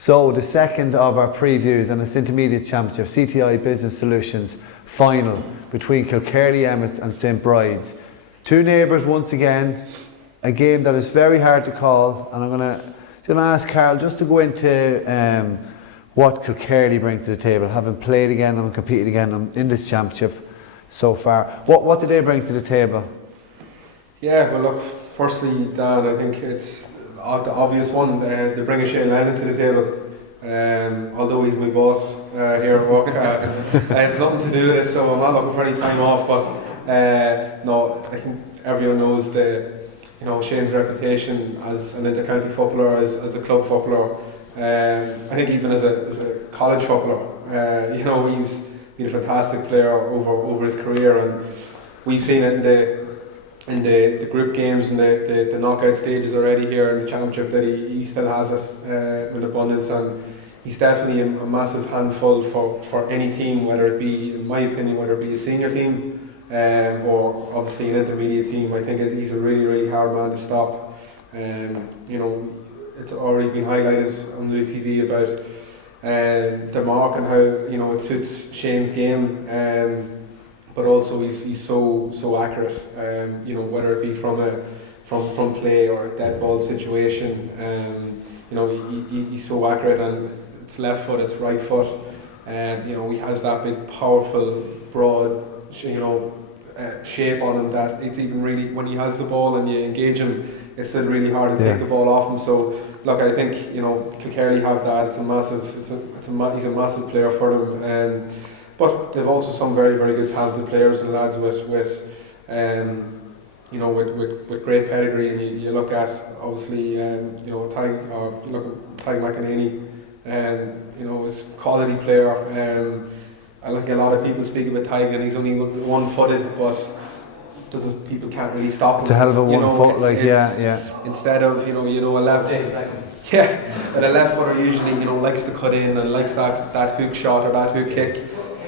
So the second of our previews and its intermediate championship, CTI Business Solutions final between Kilkerley Emmets and St Bride's. Two neighbours once again, a game that is very hard to call, and I'm going to ask Karl just to go into what Kilkerley bring to the table, having played again and competed again in this championship so far. What do they bring to the table? Yeah, well look, firstly Dan, I think it's the obvious one, they bring a Shane Lennon to the table. Although he's my boss here at work, it's nothing to do with it, so I'm not looking for any time off, but no, I think everyone knows Shane's reputation as an inter-county footballer, as a club footballer. I think even as a college footballer, he's been a fantastic player over his career, and we've seen it in the group games and the knockout stages already here in the championship that he still has it in abundance, and he's definitely a massive handful for any team, whether it be, in my opinion, whether it be a senior team or obviously an intermediate team. I think he's a really, really hard man to stop. It's already been highlighted on LuTV about the mark and how it suits Shane's game, but also he's so accurate. Whether it be from play or a dead ball situation, he's so accurate, and it's left foot, it's right foot, and he has that big, powerful, broad, shape on him that it's even really, when he has the ball and you engage him, it's still really hard to take the ball off him. So look, I think Kilkerley have that. It's a massive. He's a massive player for them. But they've also some very, very good talented players and lads with great pedigree. And you look at obviously Ty McInerney, is a quality player. I think a lot of people speak about Ty, and he's only one-footed, but people can't really stop him. It's a hell of a one-foot, Instead of a left, but a left footer usually likes to cut in and likes that hook shot or that hook kick.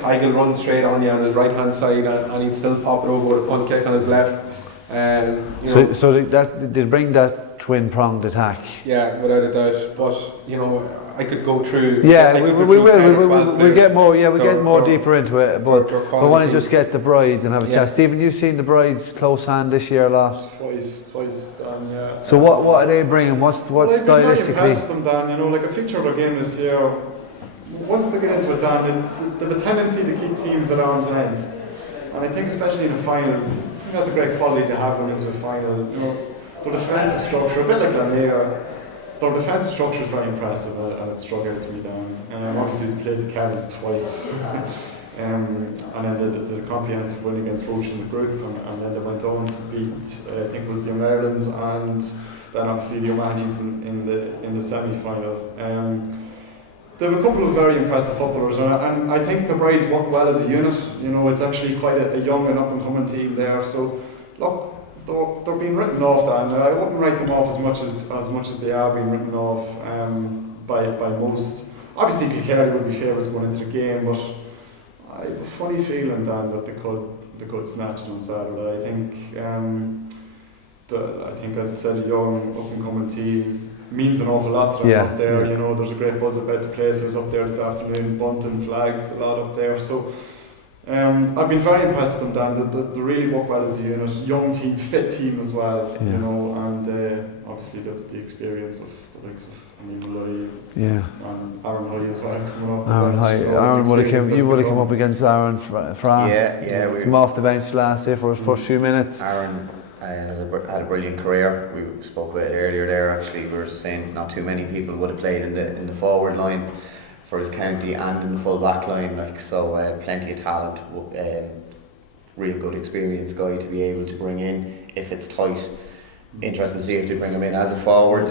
Ty will run straight on you on his right hand side, and he'd still pop it over with a punt kick on his left. So they bring that twin pronged attack. Yeah, without a doubt. But I could go through. Yeah, we will. We'll get more. Yeah, we'll get more deeper into it. But I want to just get the Brides and have a chat. Stephen, you've seen the Brides close hand this year a lot. Twice, yeah. So what are they bringing? What's stylistically? I've been very impressed with them, Dan. Like a feature of our game this year. Once they get into it, Dan, they have a tendency to keep teams at arm's length, and I think especially in a final, I think that's a great quality to have going into a final. Their defensive structure, a bit like Lanea, their defensive structure is very impressive, and it's struck out to me, Dan. Obviously they played the Cavs twice, and then the comprehensive win against Roche in the group, and then they went on to beat, I think it was the Americans, and then obviously the O'Mahonys in the semi-final. They have a couple of very impressive footballers, and I think the Brides work well as a unit. It's actually quite a young and up-and-coming team there. So, look, they're being written off, Dan. I wouldn't write them off as much as they are being written off by most. Obviously, Kilkerley would be favourites going into the game, but I have a funny feeling, Dan, that they could snatch it on Saturday. I think, as I said, a young, up-and-coming team means an awful lot to them up there. There's a great buzz about the place. I was up there this afternoon, bunting flags, a lot up there. So I've been very impressed with them, Dan. They really work well as a unit. Young team, fit team as well. And obviously the experience of the likes of Mulloy and Aaron Hoy as well coming off the bench. Aaron would have come up against Aaron Fra. We came off the bench last day for his first few minutes. Aaron had a brilliant career. We spoke about it earlier there. Actually, we were saying not too many people would have played in the forward line for his county and in the full back line. Plenty of talent, real good experienced guy to be able to bring in if it's tight. Interesting to see if they bring him in as a forward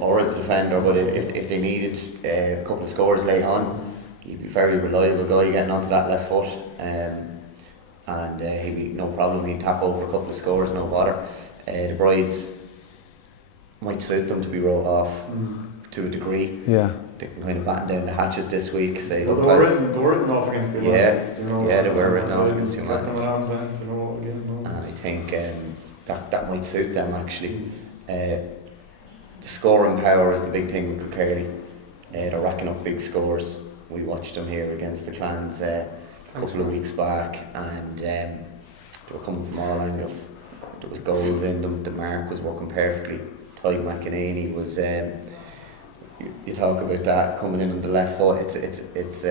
or as a defender. But if they needed a couple of scores late on, he'd be a very reliable guy getting onto that left foot. And he'd be no problem, he'd tap over a couple of scores, no bother. The Brides might suit them to be wrote off to a degree. Yeah. They can kind of batten down the hatches this week. Say, they were written off against the Humanities. They were written off against the Humanities. And I think that might suit them actually. The scoring power is the big thing with Kilkerley. They're racking up big scores. We watched them here against the Clans a couple of weeks back, and they were coming from all angles. There was goals in them. The mark was working perfectly. Ty McEnany was. You talk about that coming in on the left foot. It's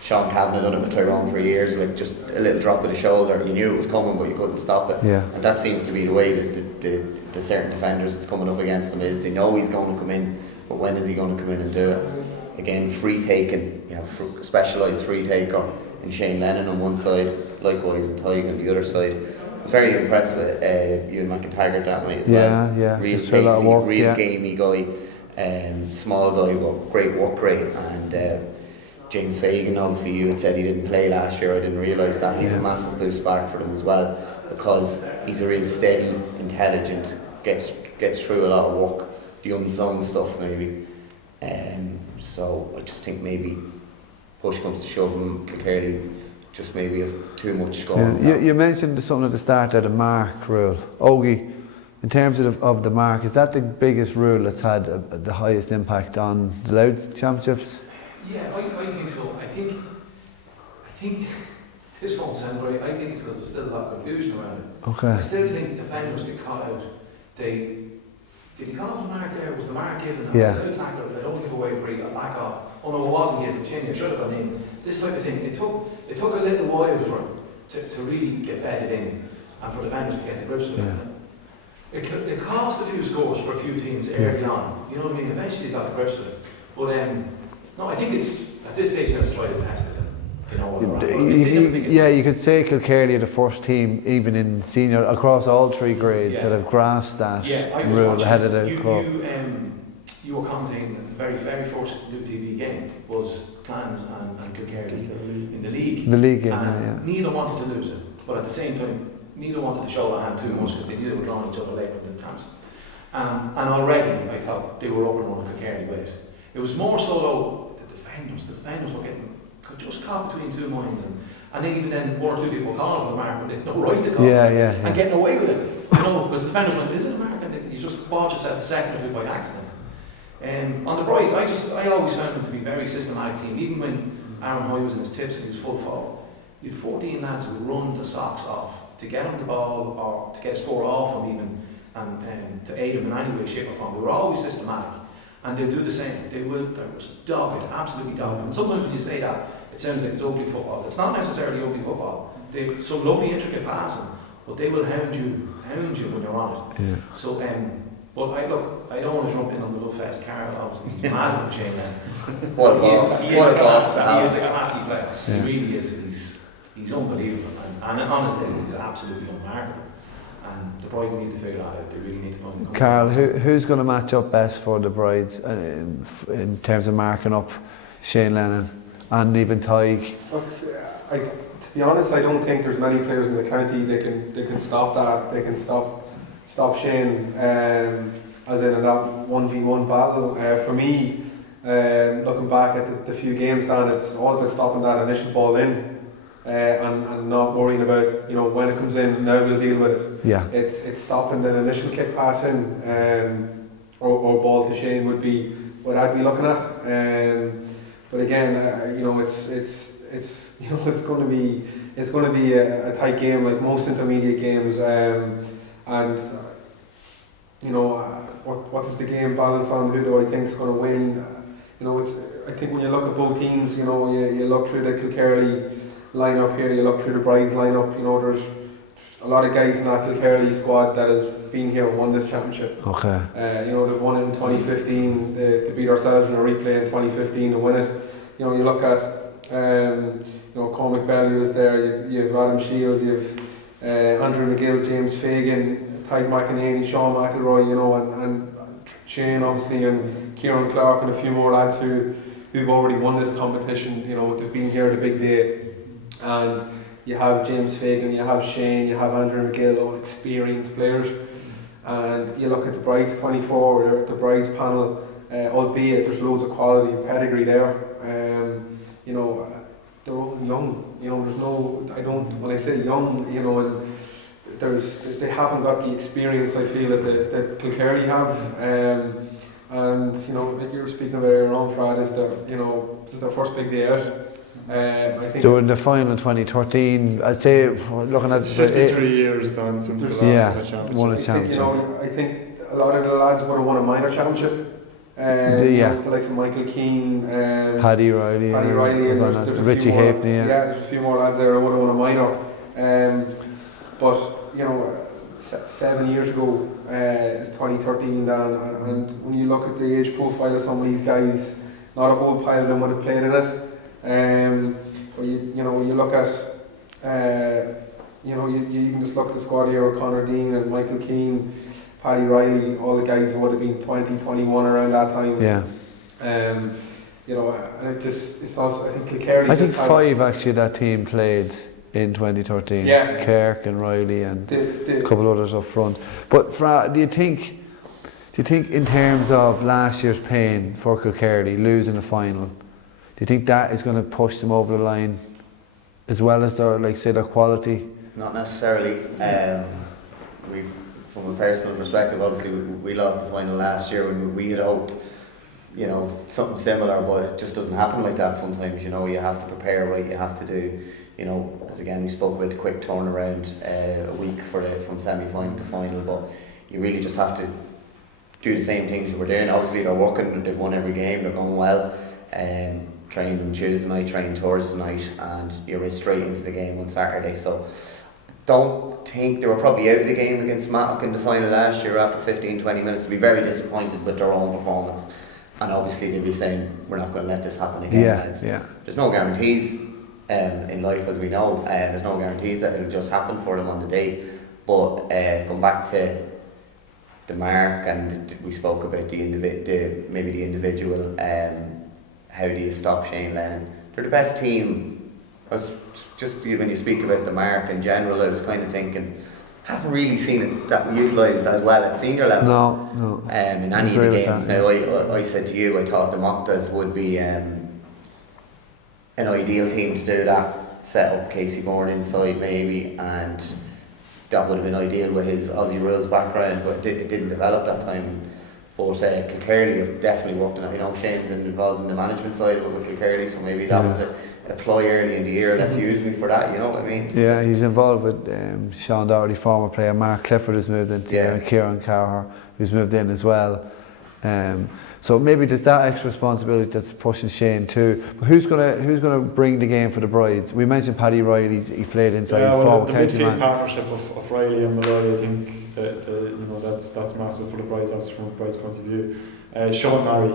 Sean Kavanagh done it with Tyrone for years. Like just a little drop of the shoulder. You knew it was coming, but you couldn't stop it. Yeah. And that seems to be the way that the certain defenders that's coming up against them is. They know he's going to come in, but when is he going to come in and do it? Again, free taking. You have a specialised free taker in Shane Lennon on one side, likewise in Tyg on the other side. I was very impressed with Ewan McIntyre that night as well. Yeah. Real Just a lot of pacey, work, real gamey guy. Small guy, but great work rate. And James Fagan, obviously you had said he didn't play last year. I didn't realise that. He's a massive boost back for them as well, because he's a real steady, intelligent, gets through a lot of work, the unsung stuff maybe. So I just think maybe push comes to shove, and Kilkerley just maybe have too much scoring. Yeah. You mentioned something at the start of the mark rule. Ogie, in terms of the mark, is that the biggest rule that's had the highest impact on the Louth Championships? Yeah, I think so. I think this won't sound right. I think it's because there's still a lot of confusion around it. Okay. I still think defenders get caught out. Did he call off the mark there? Was the mark given? Yeah. They tackle, they don't give away free, got back off. Oh no, it wasn't given. It should have gone in. This type of thing. It took a little while for him to really get bedded in, and for defenders to get to grips with it. It cost a few scores for a few teams early on. You know what I mean? Eventually they got to grips with it. But no, I think it's at this stage let's try to test it. You know, you could say Kilkerley are the first team, even in senior, across all three grades, that have grasped that rule ahead of the club. You were commenting the very first LuTV game was Clans and Kilkerley in the league. The league game, and neither wanted to lose it, but at the same time, neither wanted to show a hand too much because they knew they were drawing each other later in the times. And already I thought they were up and running Kilkerley with it. It was more so though the defenders were getting just caught between two minds, and then even then one or two people were calling for the mark when they had no right to call and getting away with it. You know, because the defenders went, is it a mark? And you just bought yourself a second or two by accident. On the Brides, I always found them to be a very systematic team. Even when Aaron Hoy was in his tips and he was full forward, you had 14 lads who would run the socks off to get him the ball or to get a score off him even, and to aid him in any way, shape or form. They were always systematic, and they'll do the same. They was dogged, absolutely dogged. And sometimes when you say that, it sounds like it's ugly football. It's not necessarily ugly football. They're so lovely, intricate passing, but they will hound you when you're on it. Yeah. So, but I don't want to jump in on the Love Fest. Karl, obviously, he's mad with Shane then. What a boss to have. He is a classy player. He really is. He's unbelievable. And honestly, he's absolutely unmarketable. And the Brides need to figure that out. They really need to find a Karl, who's going to match up best for the Brides in terms of marking up Shane Lennon and even Tyg? Look, to be honest, I don't think there's many players in the county they can stop that. They can stop Shane as in that 1v1 battle. For me, looking back at the few games, Dan, it's all about stopping that initial ball in and not worrying about when it comes in. Now we'll deal with it. Yeah. It's stopping the initial kick pass in or ball to Shane would be what I'd be looking at. But again, it's going to be a tight game like most intermediate games, and what does the game balance on? Who do I think is going to win? I think when you look at both teams, you look through the Kilkerley lineup here, you look through the Brides lineup. There's a lot of guys in that Kilkerley squad that has been here and won this championship. Okay. They've won it in 2015 to beat ourselves in a replay in 2015 to win it. You look at Cormac Bell who was there. You have Adam Shields. You have Andrew McGill, James Fagan, Tyg McEnany, Sean McElroy. And Shane obviously, and Kieran Clark, and a few more lads who've already won this competition. They've been here the big day. And you have James Fagan, you have Shane, you have Andrew McGill, all experienced players. And you look at the Brides 24, the Brides panel, albeit there's loads of quality and pedigree there. They're all young. When I say young, and they haven't got the experience I feel that Kilkerley have. And like you were speaking about earlier on, Fred, is this is their first big day out. I think They were in the final in 2013. I'd say looking at It's 53 years done since the last won a championship. championship. I think a lot of the lads would have won a minor championship. The likes of Michael Keane, Paddy Riley, and there's Richie Halfpenny. There's a few more lads there who would have won a minor. But 7 years ago, it's 2013, Dan, and when you look at the age profile of some of these guys, not a whole pile of them would have played in it. But you look at, you even just look at the squad here with Conor Dean and Michael Keane, Paddy Riley, all the guys who would have been 20, 21 around that time. Yeah. And it's also, I think Kilkerley. I think 5 actually that team played in 2013. Yeah. Kirk and Riley and a couple others up front. But do you think in terms of last year's pain for Kilkerley, losing the final, do you think that is going to push them over the line as well as their quality? Not necessarily. From a personal perspective, obviously we lost the final last year when we had hoped, something similar, but it just doesn't happen like that sometimes. You have to prepare right, you have to do, as again we spoke about the quick turnaround a week from semi-final to final, but you really just have to do the same things you were doing. Obviously they're working, they've won every game, they're going well. Trained on Tuesday night, trained Thursday night, and you're straight into the game on Saturday. So don't think they were probably out of the game against Mattock in the final last year after 15-20 minutes to be very disappointed with their own performance, and obviously they'll be saying we're not going to let this happen again. There's no guarantees in life, as we know. There's no guarantees that it'll just happen for them on the day, but going back to the mark, and we spoke about the individual, how do you stop Shane Lennon? They're the best team. I was just, when you speak about the mark in general, I was kind of thinking, haven't really seen it that utilised as well at senior level. No. In any of the games. Now, I said to you, I thought the Moctas would be an ideal team to do that. Set up Casey Bourne inside maybe, and that would have been ideal with his Aussie rules background, but it didn't develop that time. But Kilkerley have definitely worked on it. Shane's involved in the management side of it with Kilkerley, so maybe that was a ploy early in the year. Let's use me for that, you know what I mean? Yeah, he's involved with Sean Doherty, former player. Mark Clifford has moved in, and Kieran Carr, who's moved in as well. So maybe there's that extra responsibility that's pushing Shane too. But who's gonna bring the game for the Brides? We mentioned Paddy Riley. He played inside forward. The midfield partnership of Riley and Malloy, I think that's massive for the Brides, obviously from the Brides' point of view. Sean Murray,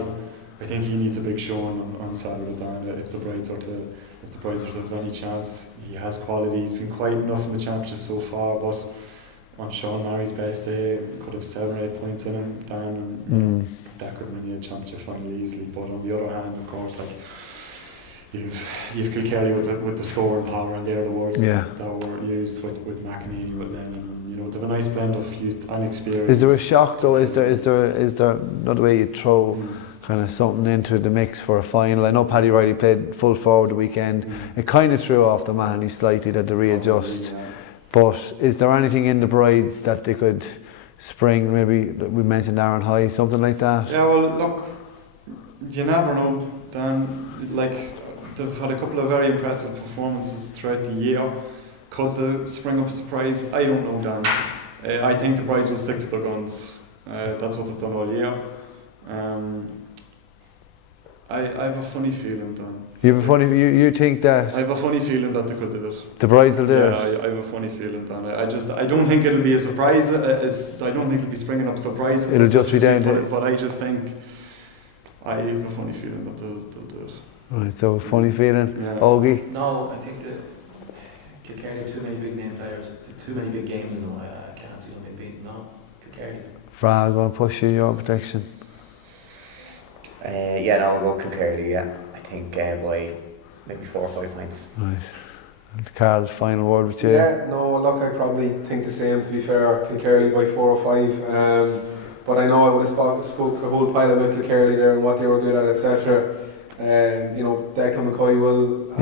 I think he needs a big showing on Saturday down if the Brides are to have any chance. He has quality. He's been quiet enough in the championship so far, but on Sean Murray's best day, could have 7 or 8 points in him down, and that could win you a championship final easily. But on the other hand, of course, you've Kilkerley with the scoring power, and they're the words that were used with McEnany, with Lennon. They have a nice blend of youth and experience. Is there a shock though? Is there another way you throw kind of something into the mix for a final? I know Paddy Riley played full forward the weekend. It kind of threw off the Mahoney slightly, that they readjust. But is there anything in the Brides that they could spring? Maybe we mentioned Aaron High, something like that. Yeah, well, look, you never know, Dan. They've had a couple of very impressive performances throughout the year. Could they spring up a surprise? I don't know, Dan. I think the Brides will stick to their guns. That's what they've done all year. I have a funny feeling, Dan. You think that? I have a funny feeling that they could do it. The Brides will do it? I have a funny feeling, Dan. I don't think it'll be a surprise. I don't think it'll be springing up surprises. It'll just be down to it. But I just think, I have a funny feeling that they'll do it. Right, so funny feeling. Yeah. Ogie? No, I think that Kilkerley have too many big name players, too many big games in them. I can't see them being beaten. No, Kilkerley. Fra, going to push you in your protection? I'll go Kilkerley, I think by maybe 4 or 5 points. Right. And Karl, final word with you? Yeah, no, look, I probably think the same, to be fair. Kilkerley by 4 or 5. But I know I would have spoke a whole pile about Kilkerley there and what they were good at, etc. Declan McCoy will, I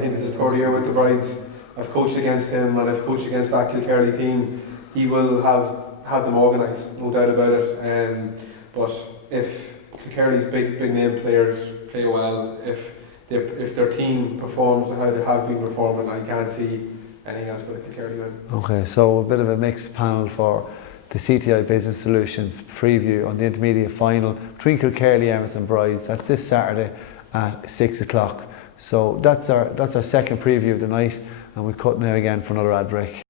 think this is his 3rd year with the Brides. I've coached against him and I've coached against that Kilkerley team. He will have them organised, no doubt about it. But if Kilkerley's big name players play well, if their team performs how they have been performing, I can't see anything else but a Kilkerley win. Okay, so a bit of a mixed panel for the CTI Business Solutions preview on the intermediate final between Kilkerley Emmets and Brides. That's this Saturday at 6 o'clock. So that's our second preview of the night, and we cut now again for another ad break.